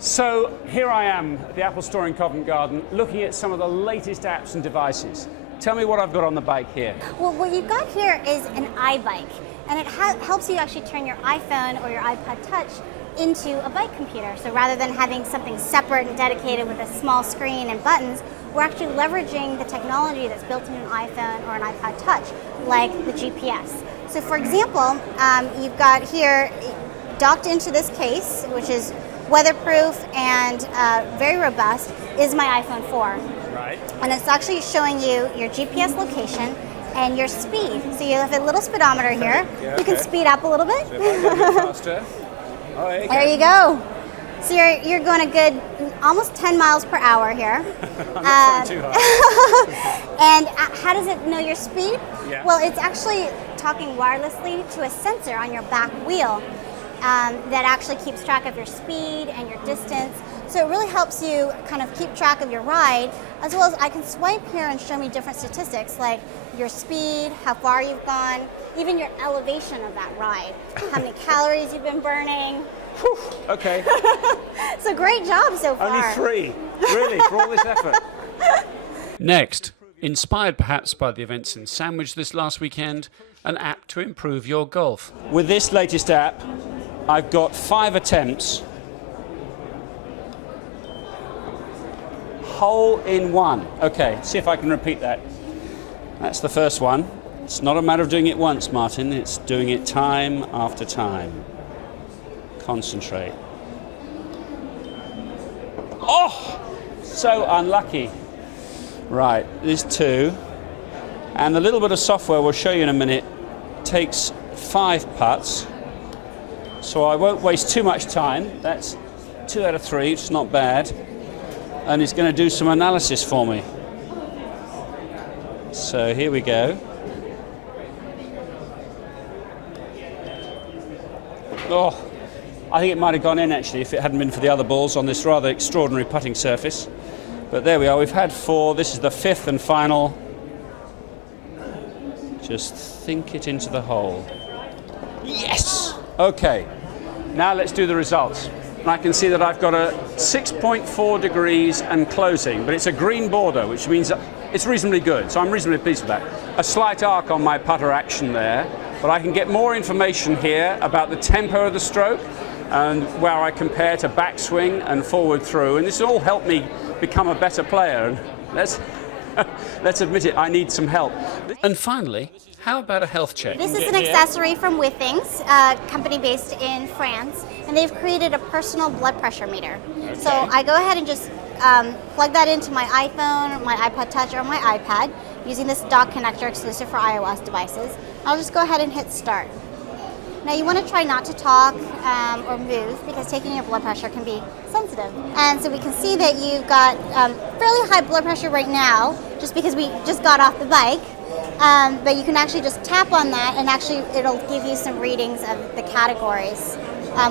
So here I am at the Apple Store in Covent Garden looking at some of the latest apps and devices. Tell me what I've got on the bike here. Well, what you've got here is an iBike, and it helps you actually turn your iPhone or your iPod Touch into a bike computer. So rather than having something separate and dedicated with a small screen and buttons, we're actually leveraging the technology that's built in an iPhone or an iPod Touch, like the GPS. So for example, you've got here, docked into this case, which is weatherproof and very robust, is my iPhone 4. Right. And it's actually showing you your GPS location and your speed. So you have a little speedometer here. Yeah, you can speed up a little bit. So if I go a bit faster. Oh, there you go. So you're going a good almost 10 miles per hour here. I'm not trying too hard. And how does it know your speed? Yeah. Well, it's actually talking wirelessly to a sensor on your back wheel that actually keeps track of your speed and your distance. So it really helps you kind of keep track of your ride, as well as I can swipe here and show me different statistics like your speed, how far you've gone, even your elevation of that ride, how many calories you've been burning. Whew, okay. So great job so far. Only 3, really, for all this effort. Next, inspired perhaps by the events in Sandwich this last weekend, an app to improve your golf. With this latest app, I've got 5 attempts. Hole in one. Okay, see if I can repeat that. That's the first one. It's not a matter of doing it once, Martin. It's doing it time after time. Concentrate. Oh! So unlucky. Right, there's 2. And the little bit of software we'll show you in a minute takes 5 putts. So I won't waste too much time. That's 2 out of 3, which is not bad. And it's going to do some analysis for me. So here we go. Oh, I think it might have gone in actually if it hadn't been for the other balls on this rather extraordinary putting surface. But there we are, we've had 4. This is the 5th and final. Just think it into the hole. Yes! Okay, now let's do the results. And I can see that I've got a 6.4 degrees and closing, but it's a green border, which means that it's reasonably good. So I'm reasonably pleased with that. A slight arc on my putter action there, but I can get more information here about the tempo of the stroke and where I compare to backswing and forward through. And this will all help me become a better player. And let's admit it, I need some help. And finally, how about a health check? This is an accessory from Withings, a company based in France, and they've created a personal blood pressure meter. Okay. So I go ahead and just plug that into my iPhone, my iPod Touch, or my iPad using this dock connector exclusive for iOS devices. I'll just go ahead and hit start. Now you want to try not to talk or move because taking your blood pressure can be sensitive. And so we can see that you've got fairly high blood pressure right now just because we just got off the bike. But you can actually just tap on that and actually it'll give you some readings of the categories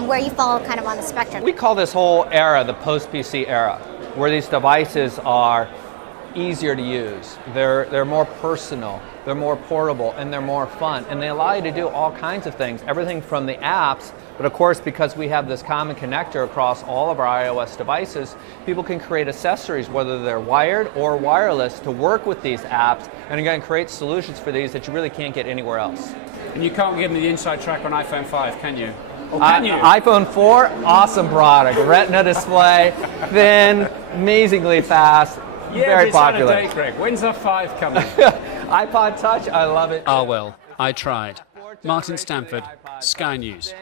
where you fall kind of on the spectrum. We call this whole era the post-PC era, where these devices are easier to use. They're more personal, they're more portable, and they're more fun. And they allow you to do all kinds of things, everything from the apps, but of course because we have this common connector across all of our iOS devices, people can create accessories, whether they're wired or wireless, to work with these apps and again create solutions for these that you really can't get anywhere else. And you can't give me the inside track on iPhone 5, can you? Or can you? iPhone 4, awesome product. Retina display, thin, amazingly fast, very popular. On a day, Craig. When's the 5 coming? iPod Touch, I love it. Ah well, I tried. Martin Stanford, Sky News.